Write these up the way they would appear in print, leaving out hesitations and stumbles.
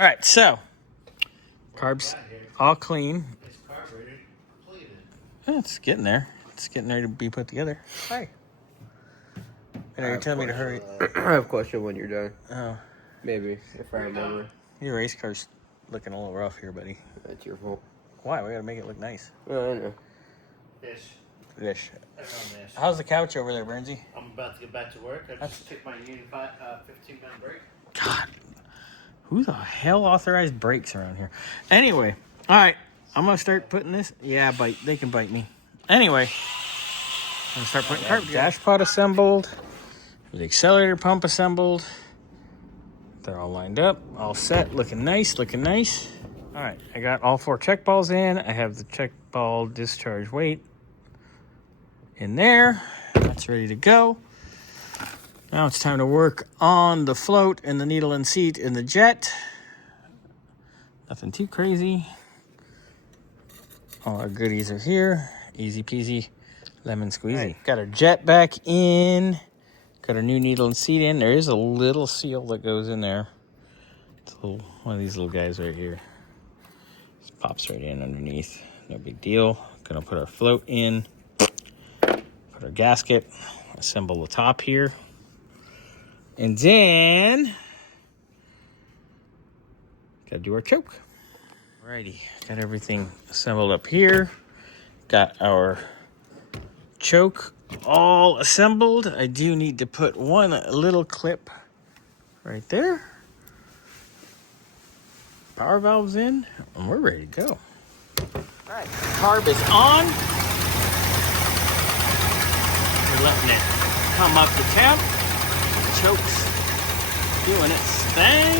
All right, so carbs all clean. Oh, it's getting there. It's getting ready to be put together. Hi. You're telling me to hurry. I have a question when you're done. Oh. Maybe, if I remember. Your race car's looking a little rough here, buddy. That's your fault. Why? We gotta make it look nice. Oh, I know. Fish. How's the couch over there, Bernsey? I'm about to get back to work. I just took my Union 15-minute break. God. Who the hell authorized brakes around here? Anyway, all right. I'm going to start putting this. Yeah, they can bite me. Anyway, I'm going to start putting carb dash pod assembled. The accelerator pump assembled. They're all lined up, all set, looking nice, looking nice. All right, I got all 4 check balls in. I have the check ball discharge weight in there. That's ready to go. Now it's time to work on the float and the needle and seat in the jet. Nothing too crazy. All our goodies are here. Easy peasy, lemon squeezy. Right. Got our jet back in. Got our new needle and seat in. There is a little seal that goes in there. It's a little, one of these little guys right here. Just pops right in underneath. No big deal. Gonna put our float in. Put our gasket. Assemble the top here. And then, gotta do our choke. Alrighty, got everything assembled up here. Got our choke all assembled. I do need to put one little clip right there. Power valves in, and we're ready to go. Alright, carb is on. We're letting it come up to temp. Choke's doing its thing.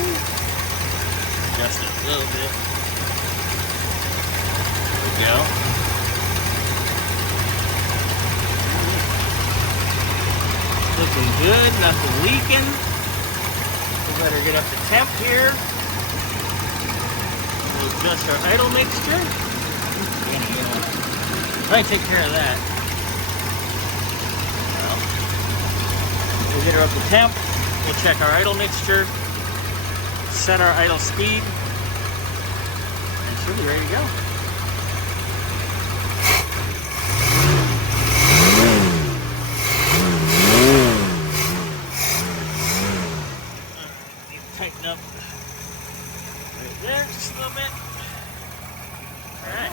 Just a little bit. There we go. Looking good, nothing leaking. We better get up to temp here. We'll adjust our idle mixture. Might take care of that. We'll get her up to temp. We'll check our idle mixture, set our idle speed, and she'll be ready to go. Need to tighten up right there just a little bit. All right.